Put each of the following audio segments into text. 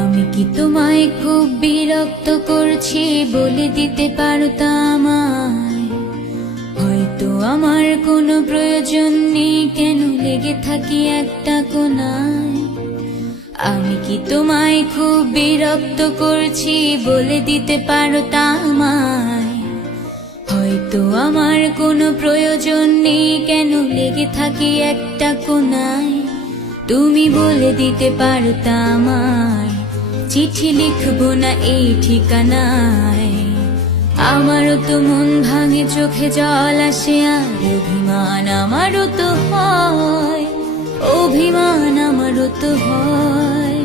আমি কি তোমায় খুব বিরক্ত করছি বলে দিতে পারতা আমায়? হয়তো আমার কোনো প্রয়োজন নেই, কেন লেগে থাকি একটা কোনায়। আমি কি তোমায় খুব বিরক্ত করছি বলে দিতে পারতা আমায়? হয়তো আমার কোনো প্রয়োজন নেই, কেন লেগে থাকি একটা কোনায়। তুমি বলে দিতে পারতা আমায়, চিঠি লিখবো না এই ঠিকানায়। আমারও তো মন ভাঙে, চোখে জল আসে, আর অভিমান আমারও তো হয়, অভিমান আমারও তো হয়।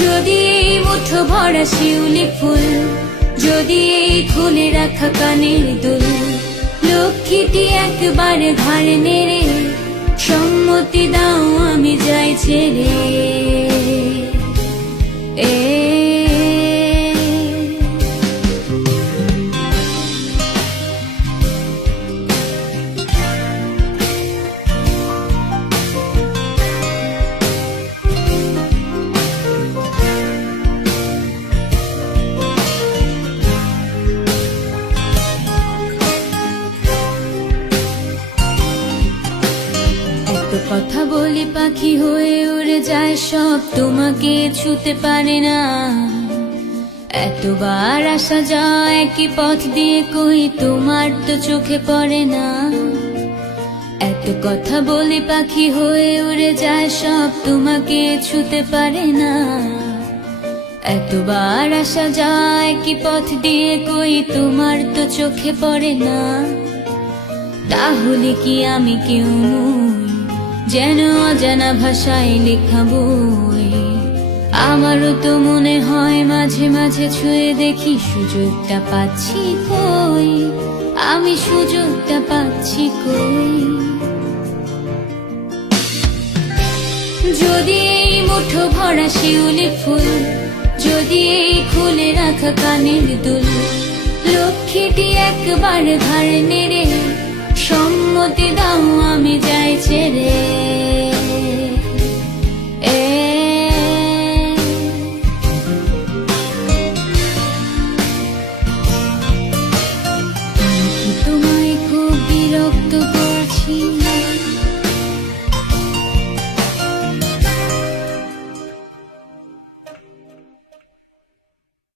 যদি এই মুঠো ভরা শিউলি ফুল, যদি এই খুলে রাখা কানের দুল, লক্ষ্মীটি একবারে ঘাড়ে নেড়ে সম্মতি দাও আমি যাই ছেড়ে। কথা বলি পাখি হয়ে উড়ে যায় সব, তোমাকে ছুতে পারে না। এতবার আসা যায় একই পথ দিয়ে, কই তোমার তো চোখে পড়ে না। এত কথা বলি পাখি হয়ে উড়ে যায় সব, তোমাকে ছুতে পারে না। এতবার আসা যায় একই পথ দিয়ে, কই তোমার তো চোখে পড়ে না। তাহলে কি আমি কেউ নই, যেন অজানা ভাষায় লেখা বই? আমারও তো মনে হয় মাঝে মাঝে ছুঁয়ে দেখি, সুযোগটা পাচ্ছি কই, আমি সুযোগটা পাচ্ছি কই। যদি এই মুঠো ভরা শিউলি ফুল, যদি এই খুলে রাখা কানের দুল, লক্ষ্মীটি একবার ঘাড়ে নেড়ে সম্মতি দাও আমি যাই ছেড়ে।